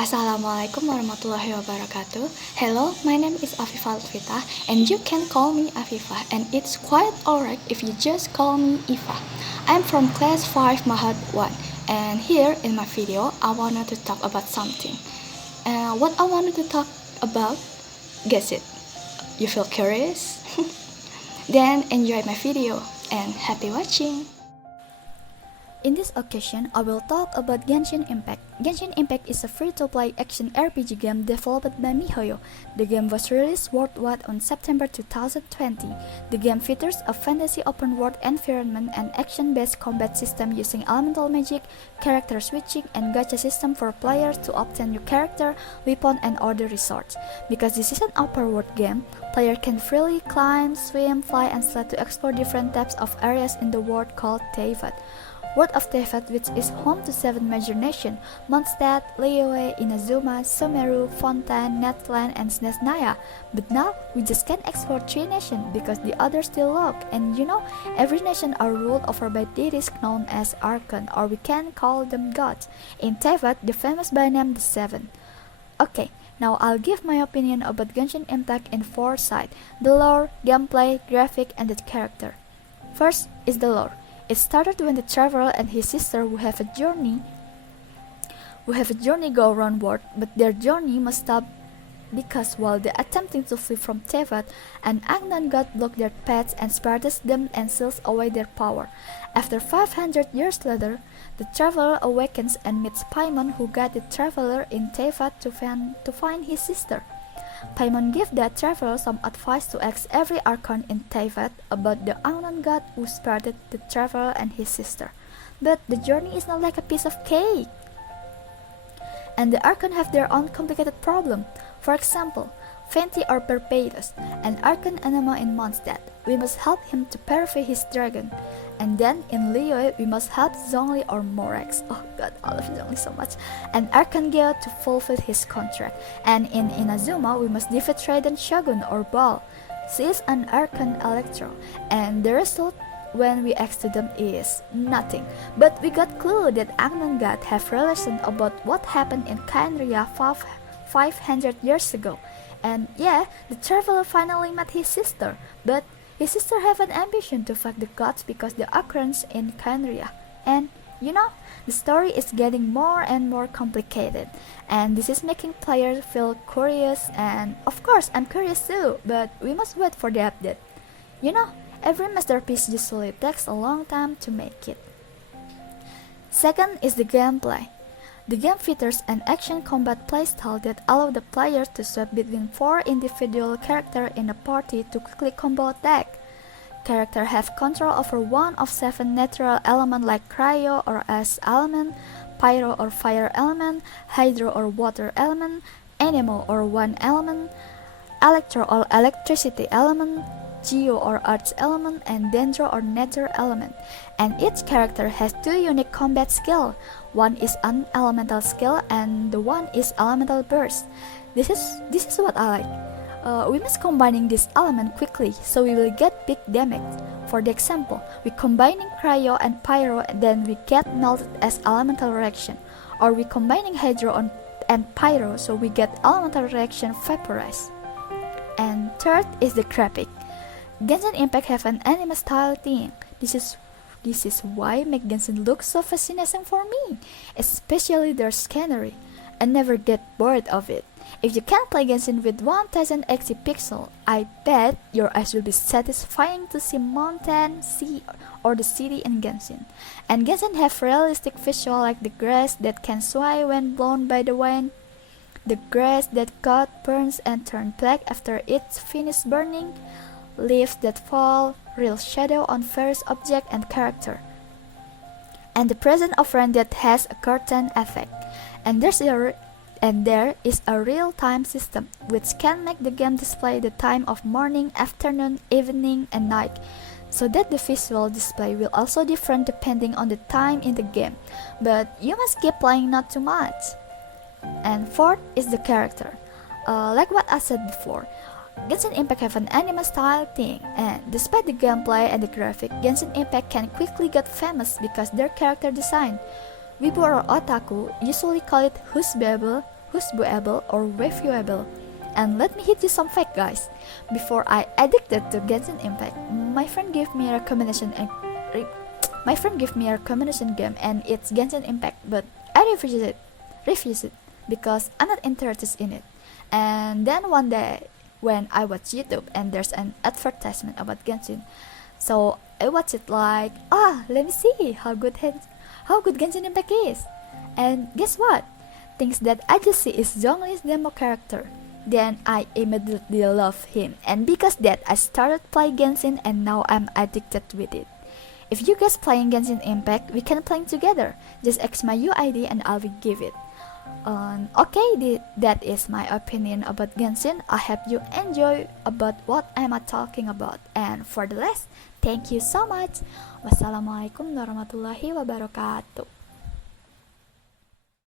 Assalamualaikum warahmatullahi wabarakatuh. Hello, my name is Afifah Luthfitah, and you can call me Afifah, and it's quite alright if you just call me Ifa. I'm from class 5 Mahad 1, and here in my video, I wanted to talk about something. What I wanted to talk about, guess it? You feel curious? Then enjoy my video, and happy watching! In this occasion, I will talk about Genshin Impact. Genshin Impact is a free-to-play action RPG game developed by MiHoYo. The game was released worldwide on September 2020. The game features a fantasy open-world environment and action-based combat system using elemental magic, character switching, and gacha system for players to obtain new character, weapon, and other resources. Because this is an open-world game, players can freely climb, swim, fly, and slide to explore different types of areas in the world called Teyvat. World of Teyvat, which is home to 7 major nations: Mondstadt, Liyue, Inazuma, Sumeru, Fontaine, Netland, and Snezhnaya. But now, we just can't explore 3 nations because the others still locked. And every nation are ruled over by deities known as Archon, or we can call them gods. In Teyvat, the famous by name the 7. Okay, now I'll give my opinion about Genshin Impact in 4 sides: the lore, gameplay, graphic, and the character. First is the lore. It started when the traveler and his sister who have a journey go around world, but their journey must stop because while they attempting to flee from Teyvat, an unknown god blocked their paths and spirited them and seals away their power. After 500 years later, the traveler awakens and meets Paimon, who guided the traveler in Teyvat to find his sister. Paimon gives the traveler some advice to ask every Archon in Teyvat about the unknown god who spirited the traveler and his sister. But the journey is not like a piece of cake, and the Archon have their own complicated problem. For example, Fenty or Perpetus, an Archon animal in Mondstadt. We must help him to purify his dragon. And then in Liyue, we must help Zhongli or Morax. Oh god, I love Zhongli so much. And Archangel to fulfill his contract. And in Inazuma, we must defeat Raiden Shogun or Baal. She is an Archon Electro. And the result when we ask to them is nothing. But we got clue that unknown god have relation about what happened in Khaenri'ah 500 years ago. And yeah, the traveler finally met his sister, but his sister have an ambition to fight the gods because the occurrence in Khaenri'ah. And the story is getting more and more complicated, and this is making players feel curious, and of course I'm curious too, but we must wait for the update. Every masterpiece usually takes a long time to make it. Second is the gameplay. The game features an action combat playstyle that allows the player to swap between 4 individual characters in a party to quickly combo attack. Characters have control over one of 7 natural elements like Cryo or Ice element, Pyro or Fire element, Hydro or Water element, Anemo or Wind element, Electro or Electricity element, Geo or Earth element, and Dendro or Nether element. And each character has 2 unique combat skills. One is an elemental skill and the one is elemental burst. This is what I like. We must combining this element quickly so we will get big damage. For the example, we combining Cryo and Pyro and then we get melted as elemental reaction. Or we combining Hydro and Pyro so we get elemental reaction vaporize. And third is the graphic. Genshin Impact have an anime style theme. This is why make Genshin look so fascinating for me, especially their scenery. I never get bored of it. If you can play Genshin with 1080 pixels, I bet your eyes will be satisfying to see mountain, sea, or the city in Genshin. And Genshin have realistic visual like the grass that can sway when blown by the wind, the grass that got burns and turn black after it's finished burning, leaves that fall, real shadow on various object and character, and the presence of rain that has a curtain effect. And there is a real-time system which can make the game display the time of morning, afternoon, evening, and night, so that the visual display will also different depending on the time in the game. But you must keep playing, not too much. And fourth is the character. Like what I said before, Genshin Impact have an anime style thing, and despite the gameplay and the graphic, Genshin Impact can quickly get famous because their character design. Wibu or otaku usually call it Husbabel, who's viewable or reviewable. And let me hit you some fact, guys. Before I addicted to Genshin Impact, my friend gave me a recommendation game and it's Genshin Impact, but I refused it because I'm not interested in it. And then one day when I watch YouTube and there's an advertisement about Genshin, so I watch it like, let me see how good Genshin Impact is. And guess what? Things that I just see is Zhongli's demo character. Then I immediately love him, and because that I started playing Genshin and now I'm addicted with it. If you guys playing Genshin Impact, we can play together. Just ask my UID and I will give it. Okay, that is my opinion about Genshin. I hope you enjoy about what I'm talking about. And for the rest, thank you so much. Wassalamualaikum warahmatullahi wabarakatuh.